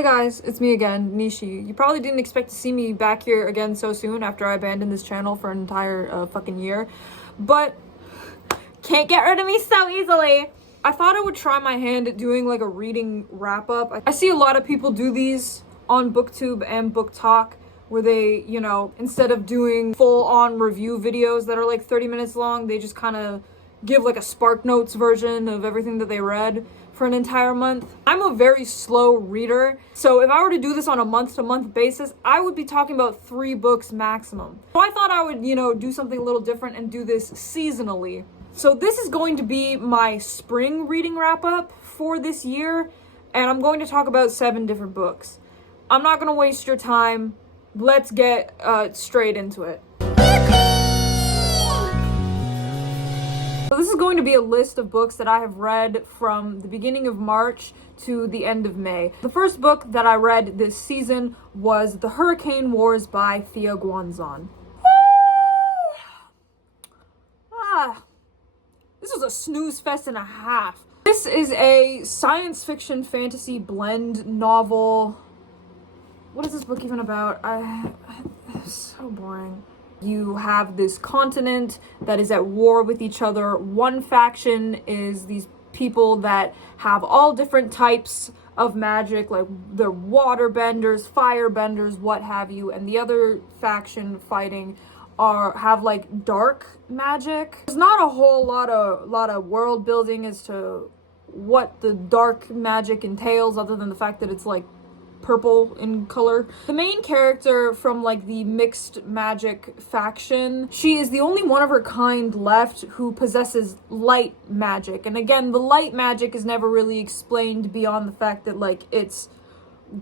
Hey guys, it's me again, Nishi. You probably didn't expect to see me back here again so soon after I abandoned this channel for an entire fucking year, but can't get rid of me so easily. I thought I would try my hand at doing like a reading wrap-up. I see a lot of people do these on BookTube and BookTok where they, you know, instead of doing full-on review videos that are like 30 minutes long, they just kind of give like a Spark Notes version of everything that they read for an entire month. I'm a very slow reader, so if I were to do this on a month-to-month basis, I would be talking about 3 books maximum. So I thought I would, you know, do something a little different and do this seasonally. So this is going to be my spring reading wrap-up for this year, and I'm going to talk about 7 different books. I'm not going to waste your time. Let's get straight into it. So this is going to be a list of books that I have read from the beginning of March to the end of May. The first book that I read this season was The Hurricane Wars by Thea Guanzon. This was a snooze fest and a half. This is a science fiction fantasy blend novel. What is this book even about? It's so boring. You have this continent that is at war with each other. One faction is these people that have all different types of magic, like they're water benders, fire benders, what have you, and the other faction fighting have like dark magic. There's not a whole lot of world building as to what the dark magic entails, other than the fact that it's like purple in color. The main character from like the mixed magic faction, she is the only one of her kind left who possesses light magic. And again, the light magic is never really explained beyond the fact that like it's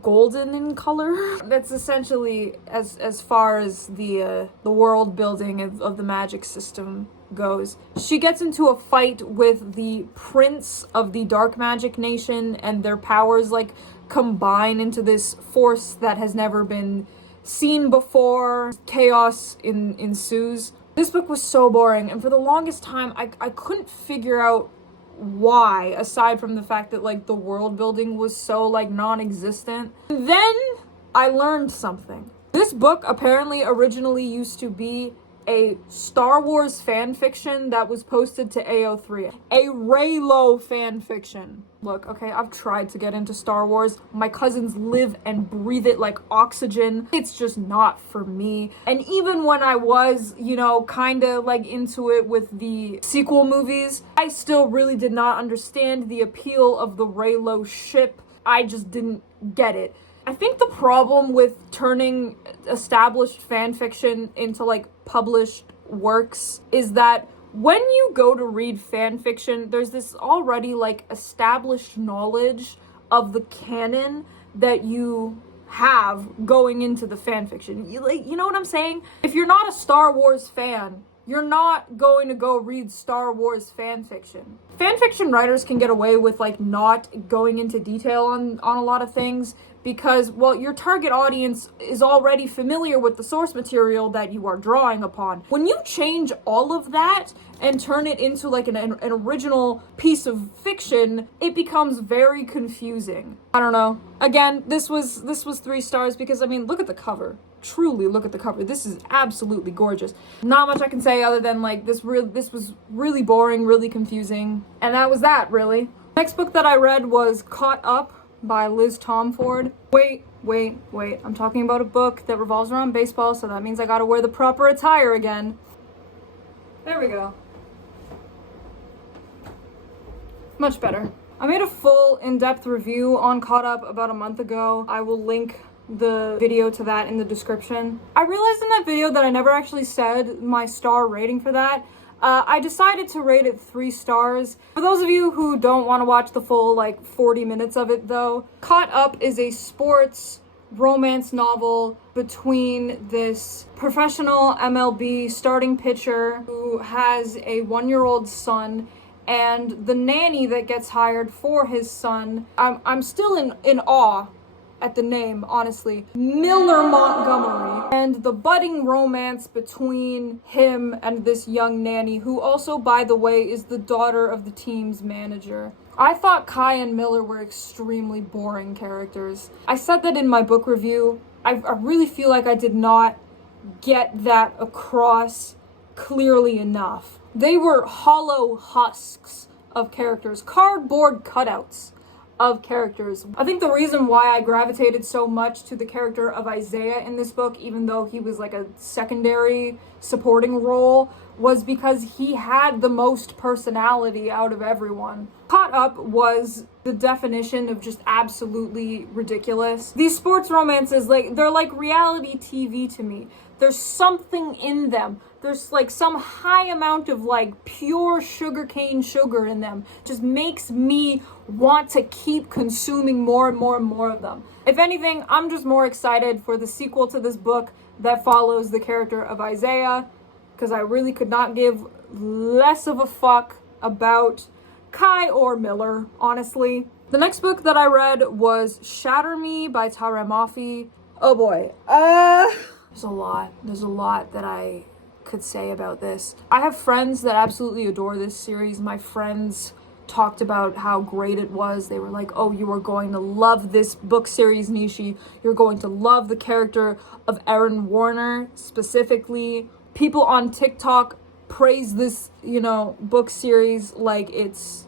golden in color. That's essentially as far as the world building of the magic system goes. She gets into a fight with the prince of the dark magic nation, and their powers like combine into this force that has never been seen before. Chaos ensues. This book was so boring, and for the longest time I couldn't figure out why, aside from the fact that like the world building was so like non-existent. And then I learned something. This book apparently originally used to be a Star Wars fan fiction that was posted to AO3. A Reylo fan fiction. Look, okay, I've tried to get into Star Wars. My cousins live and breathe it like oxygen. It's just not for me. And even when I was, you know, kind of like into it with the sequel movies, I still really did not understand the appeal of the Reylo ship. I just didn't get it. I think the problem with turning established fan fiction into like published works is that when you go to read fan fiction, there's this already like established knowledge of the canon that you have going into the fan fiction. You know what I'm saying? If you're not a Star Wars fan, you're not going to go read Star Wars fan fiction. Fan fiction writers can get away with like not going into detail on a lot of things because, well, your target audience is already familiar with the source material that you are drawing upon. When you change all of that and turn it into like an original piece of fiction, it becomes very confusing. I don't know. Again, this was 3 stars because, I mean, look at the cover. Truly look at the cover. This is absolutely gorgeous. Not much I can say other than like this was really boring, really confusing, and that was that, really. Next book that I read was Caught Up by Liz Tomford. Wait. I'm talking about a book that revolves around baseball, so that means I gotta wear the proper attire again. There we go. Much better. I made a full in-depth review on Caught Up about a month ago. I will link the video to that in the description. I realized in that video that I never actually said my star rating for that. I decided to rate it 3 stars. For those of you who don't want to watch the full like 40 minutes of it though, Caught Up is a sports romance novel between this professional MLB starting pitcher who has a 1-year-old son and the nanny that gets hired for his son. I'm still in awe at the name, honestly. Miller Montgomery. And the budding romance between him and this young nanny, who also, by the way, is the daughter of the team's manager. I thought Kai and Miller were extremely boring characters. I said that in my book review. I really feel like I did not get that across clearly enough. They were hollow husks of characters, cardboard cutouts of characters. I think the reason why I gravitated so much to the character of Isaiah in this book, even though he was like a secondary supporting role, was because he had the most personality out of everyone. Caught Up was the definition of just absolutely ridiculous. These sports romances, they're like reality TV to me. There's something in them. There's like some high amount of like pure sugarcane sugar in them. Just makes me want to keep consuming more and more and more of them. If anything, I'm just more excited for the sequel to this book that follows the character of Isaiah, because I really could not give less of a fuck about Kai or Miller, honestly. The next book that I read was Shatter Me by Tara Mafi. Oh boy. There's a lot that I could say about this. I have friends that absolutely adore this series. My friends talked about how great it was. They were like, oh, you are going to love this book series, Nishi. You're going to love the character of Erin Warner specifically. People on TikTok praise this, book series like it's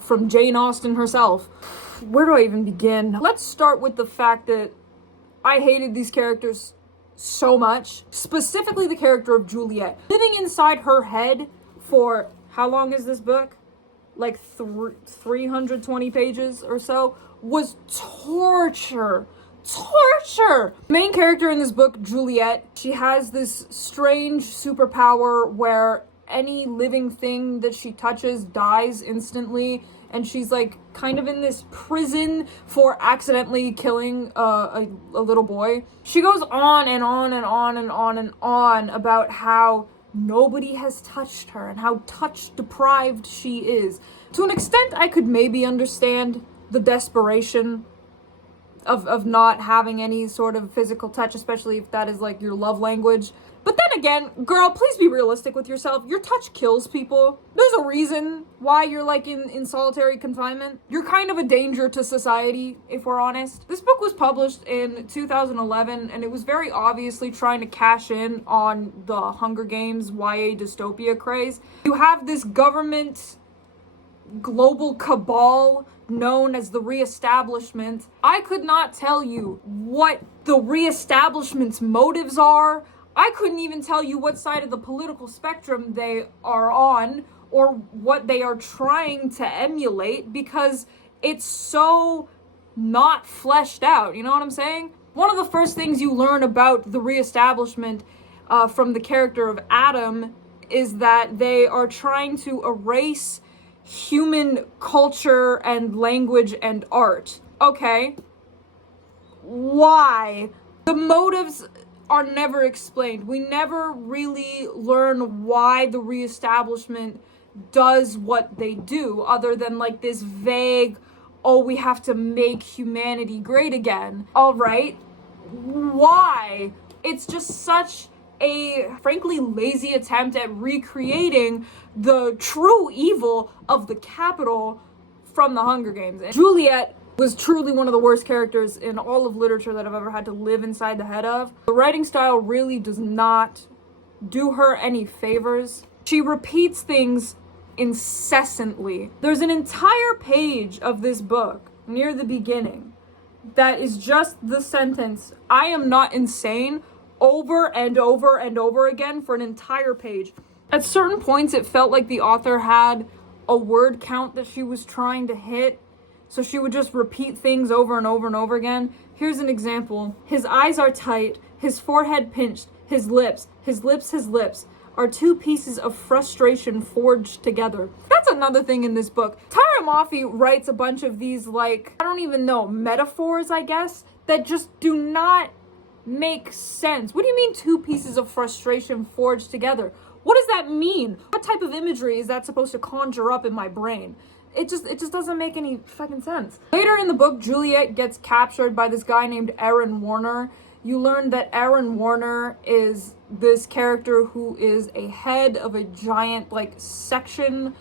from Jane Austen herself. Where do I even begin? Let's start with the fact that I hated these characters so much. Specifically the character of Juliet. Living inside her head for, how long is this book? Like 320 pages or so, was torture. Main character in this book, Juliet, she has this strange superpower where any living thing that she touches dies instantly, and she's like kind of in this prison for accidentally killing a little boy. She goes on and on and on and on and on about how nobody has touched her and how touch deprived she is. To an extent, I could maybe understand the desperation of not having any sort of physical touch, especially if that is like your love language. But then again, girl, please be realistic with yourself. Your touch kills people. There's a reason why you're like in solitary confinement. You're kind of a danger to society, if we're honest. This book was published in 2011, and it was very obviously trying to cash in on the Hunger Games YA dystopia craze. You have this government global cabal known as the Reestablishment. I could not tell you what the Reestablishment's motives are. I couldn't even tell you what side of the political spectrum they are on or what they are trying to emulate, because it's so not fleshed out. You know what I'm saying? One of the first things you learn about the Reestablishment from the character of Adam is that they are trying to erase human culture and language and art. Okay. Why? The motives are never explained. We never really learn why the Reestablishment does what they do, other than like this vague, oh, we have to make humanity great again. All right. Why? It's just such a frankly lazy attempt at recreating the true evil of the Capitol from the Hunger Games. And Juliet was truly one of the worst characters in all of literature that I've ever had to live inside the head of. The writing style really does not do her any favors. She repeats things incessantly. There's an entire page of this book near the beginning that is just the sentence, "I am not insane," over and over and over again for an entire page. At certain points, it felt like the author had a word count that she was trying to hit, so she would just repeat things over and over and over again. Here's an example. His eyes are tight, his forehead pinched, his lips are two pieces of frustration forged together. That's another thing in this book. Tara Mafi writes a bunch of these, like, I don't even know, metaphors, I guess, that just do not make sense. What do you mean two pieces of frustration forged together? What does that mean? What type of imagery is that supposed to conjure up in my brain? It just doesn't make any fucking sense. Later in the book, Juliet gets captured by this guy named Erin Warner. You learn that Erin Warner is this character who is a head of a giant, like, section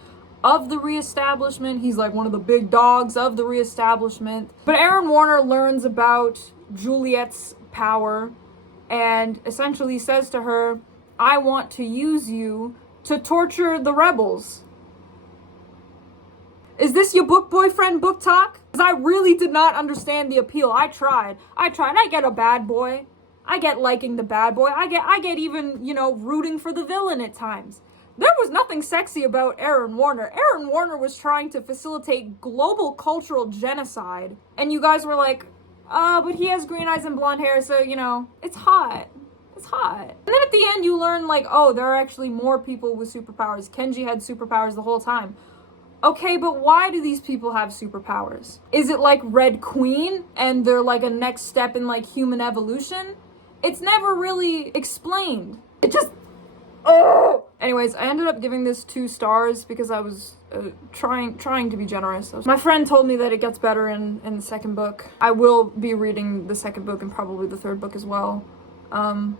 of the reestablishment. He's like one of the big dogs of the reestablishment. But Aaron Warner learns about Juliet's power and essentially says to her, I want to use you to torture the rebels. Is this your book boyfriend book talk? Because I really did not understand the appeal. I tried. I get a bad boy. I get liking the bad boy. I get even, rooting for the villain at times. There was nothing sexy about Aaron Warner. Aaron Warner was trying to facilitate global cultural genocide. And you guys were like, but he has green eyes and blonde hair, so, it's hot. It's hot. And then at the end you learn, like, oh, there are actually more people with superpowers. Kenji had superpowers the whole time. Okay, but why do these people have superpowers? Is it like Red Queen and they're like a next step in like human evolution? It's never really explained. It just, oh! Anyways, I ended up giving this 2 stars because I was trying to be generous. My friend told me that it gets better in the second book. I will be reading the second book and probably the third book as well. I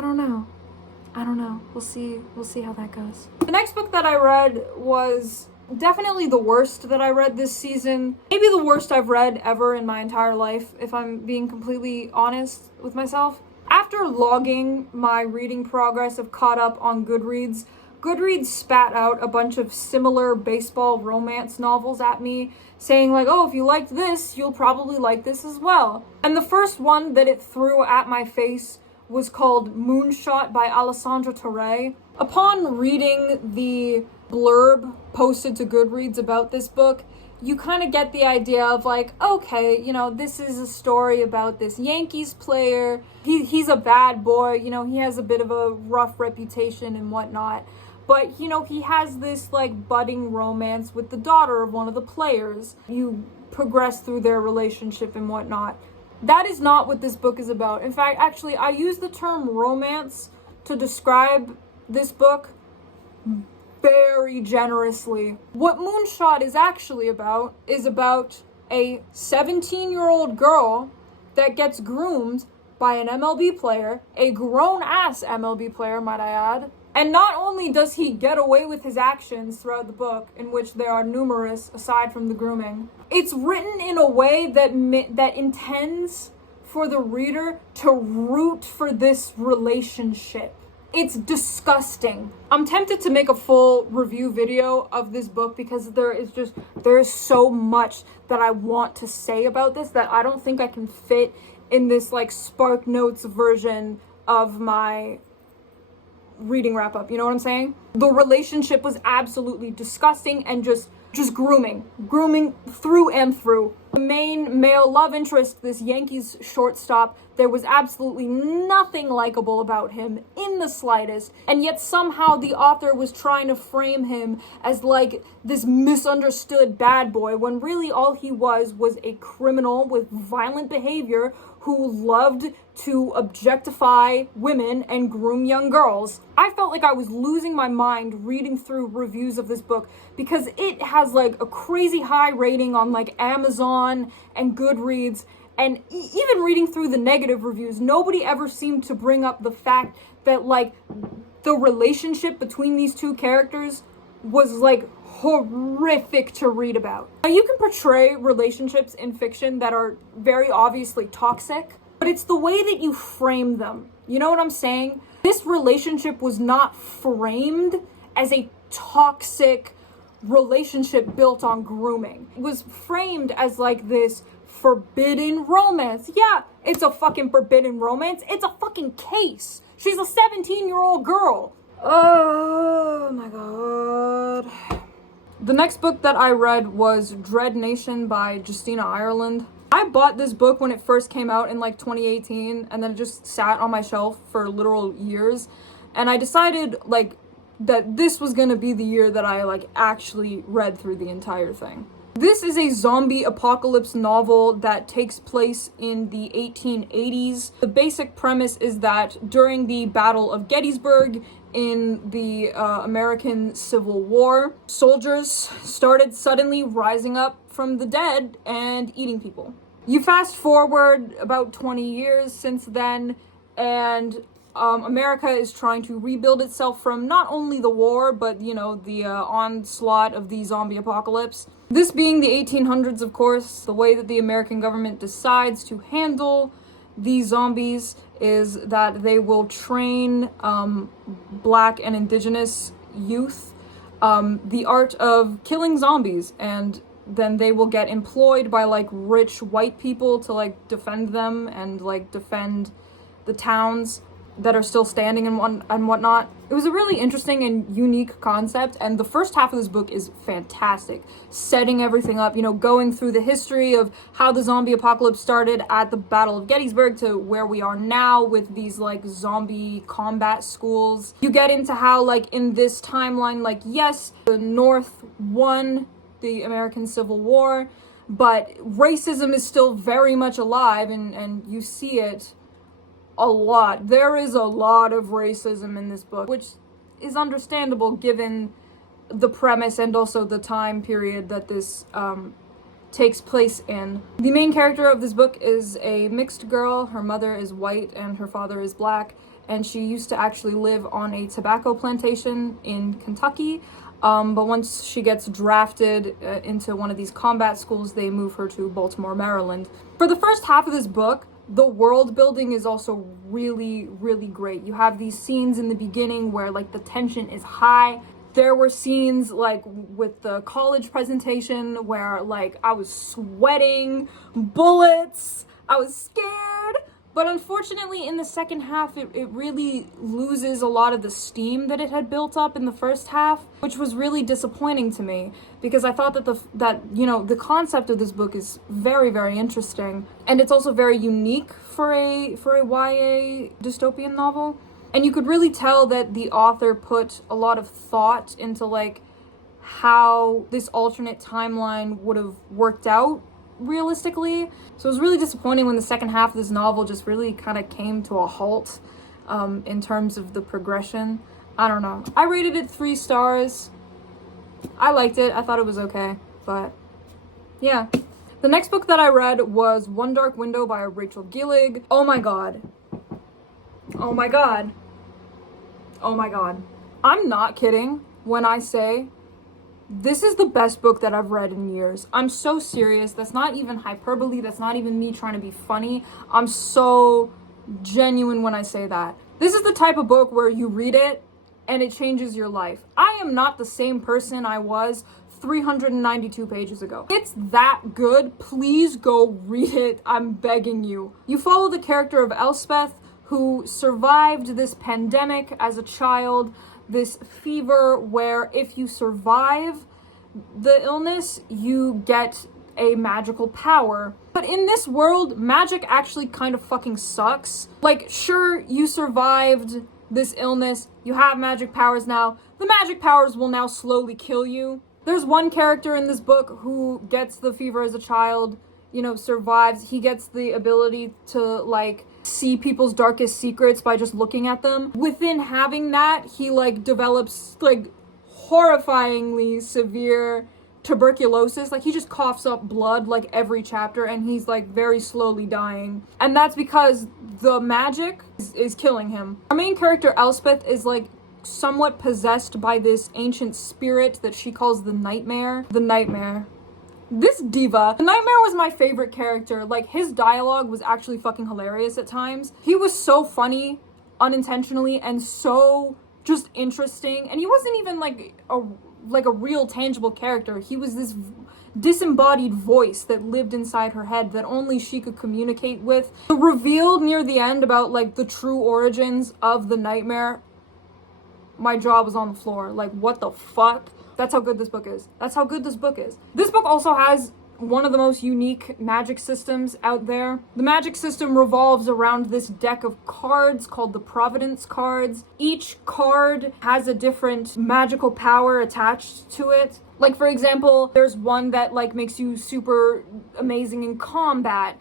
don't know. We'll see how that goes. The next book that I read was definitely the worst that I read this season. Maybe the worst I've read ever in my entire life, if I'm being completely honest with myself. After logging my reading progress of Caught Up on Goodreads, Goodreads spat out a bunch of similar baseball romance novels at me, saying like, oh, if you liked this, you'll probably like this as well. And the first one that it threw at my face was called Moonshot by Alessandra Torre. Upon reading the blurb posted to Goodreads about this book, you kind of get the idea of like, okay, this is a story about this Yankees player. He's a bad boy, he has a bit of a rough reputation and whatnot. But, he has this like budding romance with the daughter of one of the players. You progress through their relationship and whatnot. That is not what this book is about. In fact, actually, I use the term romance to describe this book very generously. What Moonshot is actually about is about a 17-year-old girl that gets groomed by an MLB player, a grown-ass MLB player, might I add. And not only does he get away with his actions throughout the book, in which there are numerous aside from the grooming, it's written in a way that intends for the reader to root for this relationship. It's disgusting. I'm tempted to make a full review video of this book because there is so much that I want to say about this that I don't think I can fit in this like Spark Notes version of my reading wrap up. You know what I'm saying? The relationship was absolutely disgusting and just grooming through and through. The main male love interest, this Yankees shortstop, there was absolutely nothing likable about him in the slightest, and yet somehow the author was trying to frame him as like this misunderstood bad boy when really all he was a criminal with violent behavior who loved to objectify women and groom young girls. I felt like I was losing my mind reading through reviews of this book because it has like a crazy high rating on like Amazon and Goodreads, and even reading through the negative reviews, nobody ever seemed to bring up the fact that like the relationship between these two characters was like horrific to read about. Now, you can portray relationships in fiction that are very obviously toxic, but it's the way that you frame them. You know what I'm saying? This relationship was not framed as a toxic relationship built on grooming. It was framed as like this forbidden romance. Yeah, it's a fucking forbidden romance. It's a fucking case. She's a 17-year-old girl. Oh my god. The next book that I read was Dread Nation by Justina Ireland. I bought this book when it first came out in like 2018, and then it just sat on my shelf for literal years. And I decided like that this was gonna be the year that I like actually read through the entire thing. This is a zombie apocalypse novel that takes place in the 1880s. The basic premise is that during the Battle of Gettysburg in the American Civil War, soldiers started suddenly rising up from the dead and eating people. You fast forward about 20 years since then, and America is trying to rebuild itself from not only the war, but, you know, the onslaught of the zombie apocalypse. This being the 1800s, of course, the way that the American government decides to handle these zombies is that they will train Black and Indigenous youth the art of killing zombies, and then they will get employed by, like, rich white people to, like, defend them and, like, defend the towns that are still standing and whatnot. It was a really interesting and unique concept, and the first half of this book is fantastic. Setting everything up, you know, going through the history of how the zombie apocalypse started at the Battle of Gettysburg to where we are now with these, like, zombie combat schools. You get into how, like, in this timeline, like, yes, the North won the American Civil War, but racism is still very much alive, and you see it a lot. There is a lot of racism in this book, which is understandable given the premise and also the time period that this takes place in. The main character of this book is a mixed girl. Her mother is white and her father is Black, and she used to actually live on a tobacco plantation in Kentucky. But once she gets drafted into one of these combat schools, they move her to Baltimore, Maryland. For the first half of this book, the world building is also really, really great. You have these scenes in the beginning where, like, the tension is high. There were scenes, like, with the college presentation where, like, I was sweating bullets. I was scared. But unfortunately, in the second half, it really loses a lot of the steam that it had built up in the first half, which was really disappointing to me, because I thought that you know, the concept of this book is very, very interesting, and it's also very unique for a YA dystopian novel. And you could really tell that the author put a lot of thought into, like, how this alternate timeline would have worked out realistically. So it was really disappointing when the second half of this novel just really kind of came to a halt in terms of the progression. I don't know. I rated it 3 stars. I liked it. I thought it was okay. But yeah. The next book that I read was One Dark Window by Rachel Gillig. Oh my god. Oh my god. Oh my god. I'm not kidding when I say this is the best book that I've read in years. I'm so serious. That's not even hyperbole. That's not even me trying to be funny. I'm so genuine when I say that. This is the type of book where you read it and it changes your life. I am not the same person I was 392 pages ago. It's that good. Please go read it. I'm begging you. You follow the character of Elspeth, who survived this pandemic as a child, this fever where if you survive the illness, you get a magical power. But in this world, magic actually kind of fucking sucks. Like, sure, you survived this illness, you have magic powers now, the magic powers will now slowly kill you. There's one character in this book who gets the fever as a child, you know, survives. He gets the ability to, like, see people's darkest secrets by just looking at them. Within having that, he, like, develops, like, horrifyingly severe tuberculosis. Like, he just coughs up blood, like, every chapter, and he's, like, very slowly dying. And that's because the magic is killing him. Our main character, Elspeth, is, like, somewhat possessed by this ancient spirit that she calls the Nightmare. The Nightmare. This diva. The Nightmare was my favorite character. Like, his dialogue was actually fucking hilarious at times. He was so funny, unintentionally, and so just interesting. And he wasn't even like a real tangible character. He was this disembodied voice that lived inside her head that only she could communicate with. The reveal near the end about, like, the true origins of the Nightmare, my jaw was on the floor. Like, what the fuck? That's how good this book is. That's how good this book is. This book also has one of the most unique magic systems out there. The magic system revolves around this deck of cards called the Providence cards. Each card has a different magical power attached to it. Like, for example, there's one that, like, makes you super amazing in combat.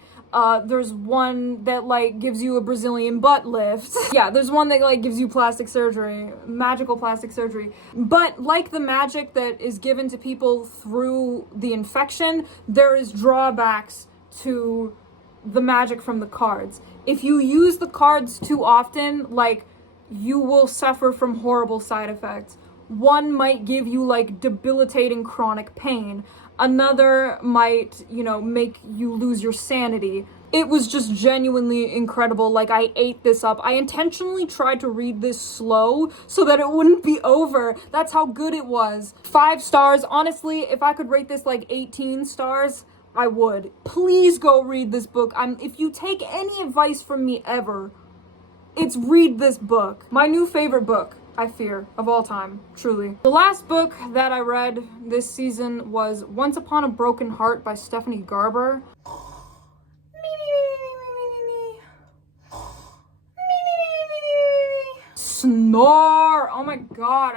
There's one that, like, gives you a Brazilian butt lift. Yeah, there's one that, like, gives you plastic surgery, magical plastic surgery. But like the magic that is given to people through the infection, there is drawbacks to the magic from the cards. If you use the cards too often, like, you will suffer from horrible side effects. One might give you, like, debilitating chronic pain. Another might, you know, make you lose your sanity. It was just genuinely incredible. Like, I ate this up. I intentionally tried to read this slow so that it wouldn't be over. That's how good it was. 5 stars. Honestly, if I could rate this like 18 stars, I would. Please go read this book. If you take any advice from me ever, it's read this book. My new favorite book, I fear, of all time, truly. The last book that I read this season was Once Upon a Broken Heart by Stephanie Garber. Snore! Oh my god,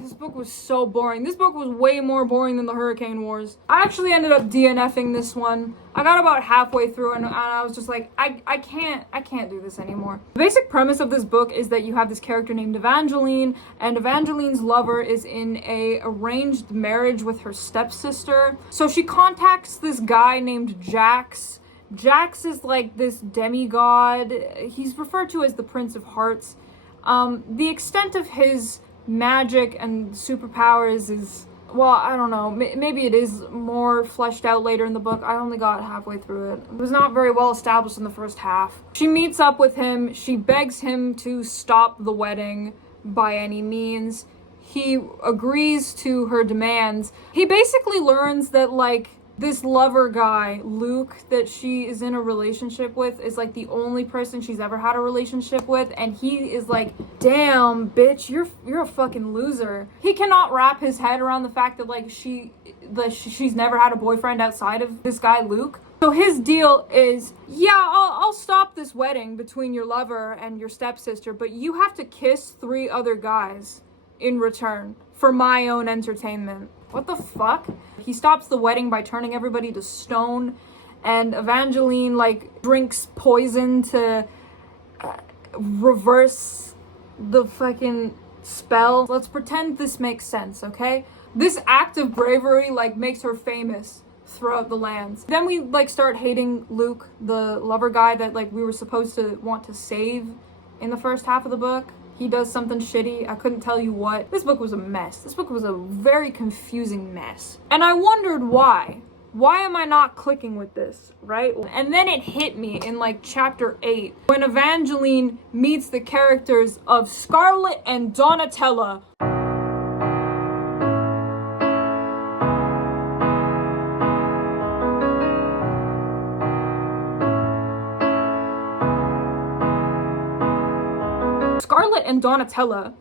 this book was so boring. This book was way more boring than the Hurricane Wars. I actually ended up DNFing this one. I got about halfway through and I was just like, I can't do this anymore. The basic premise of this book is that you have this character named Evangeline, and Evangeline's lover is in a arranged marriage with her stepsister. So she contacts this guy named Jax. Jax is like this demigod. He's referred to as the Prince of Hearts. The extent of his magic and superpowers is, well, I don't know, maybe it is more fleshed out later in the book. I only got halfway through it. It was not very well established in the first half. She meets up with him. She begs him to stop the wedding by any means. He agrees to her demands. He basically learns that, like, this lover guy, Luke, that she is in a relationship with is, like, the only person she's ever had a relationship with, and he is like, damn, bitch, you're a fucking loser. He cannot wrap his head around the fact that, like, she's never had a boyfriend outside of this guy, Luke. So his deal is, yeah, I'll stop this wedding between your lover and your stepsister, but you have to kiss 3 other guys in return for my own entertainment. What the fuck? He stops the wedding by turning everybody to stone, and Evangeline, like, drinks poison to reverse the fucking spell. Let's pretend this makes sense, okay? This act of bravery, like, makes her famous throughout the lands. Then we, like, start hating Luke, the lover guy that, like, we were supposed to want to save in the first half of the book. He does something shitty. I couldn't tell you what. This book was a mess. This book was a very confusing mess. And I wondered why. Why am I not clicking with this, right? And then it hit me in, like, chapter 8 when Evangeline meets the characters of Scarlet and Donatella. Scarlet and Donatella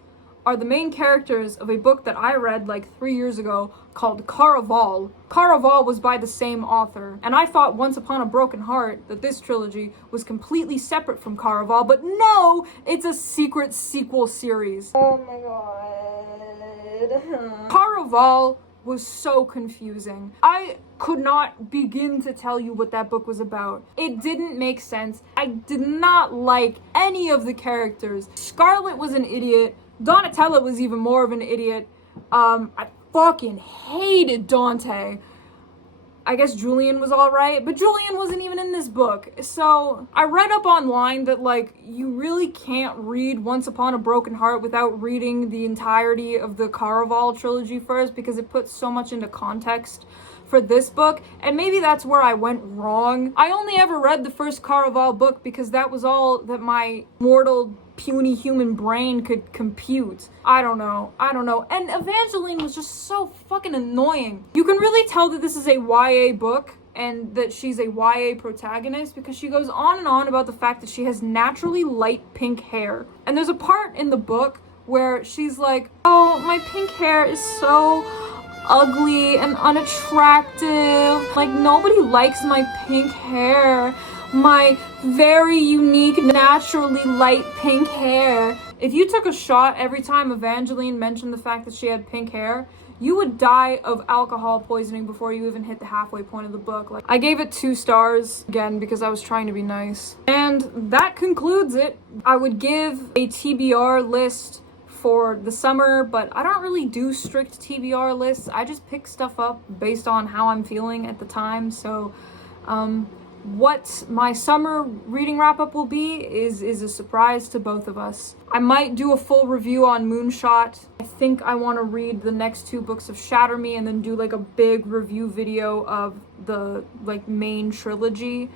are the main characters of a book that I read like 3 years ago called Caraval. Caraval was by the same author, and I thought Once Upon a Broken Heart, that this trilogy was completely separate from Caraval, but no, it's a secret sequel series. Oh my god. Caraval was so confusing. I could not begin to tell you what that book was about. It didn't make sense. I did not like any of the characters. Scarlet was an idiot. Donatella was even more of an idiot. I fucking hated Dante. I guess Julian was alright, but Julian wasn't even in this book. So I read up online that, like, you really can't read Once Upon a Broken Heart without reading the entirety of the Caraval trilogy first, because it puts so much into context for this book, and maybe that's where I went wrong. I only ever read the first Caraval book because that was all that my mortal, puny human brain could compute. I don't know. And Evangeline was just so fucking annoying. You can really tell that this is a YA book and that she's a YA protagonist because she goes on and on about the fact that she has naturally light pink hair. And there's a part in the book where she's like, oh, my pink hair is so ugly and unattractive. Like, nobody likes my pink hair. My very unique, naturally light pink hair. If you took a shot every time Evangeline mentioned the fact that she had pink hair, you would die of alcohol poisoning before you even hit the halfway point of the book. Like, I gave it 2 stars, again, because I was trying to be nice. And that concludes it. I would give a TBR list for the summer, but I don't really do strict TBR lists. I just pick stuff up based on how I'm feeling at the time. So, What my summer reading wrap-up will be is a surprise to both of us. I might do a full review on Moonshot. I think I want to read the next 2 books of Shatter Me and then do like a big review video of the like main trilogy.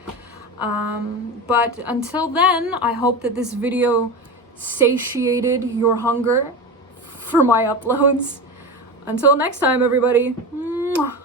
But until then, I hope that this video satiated your hunger for my uploads. Until next time, everybody. Mwah.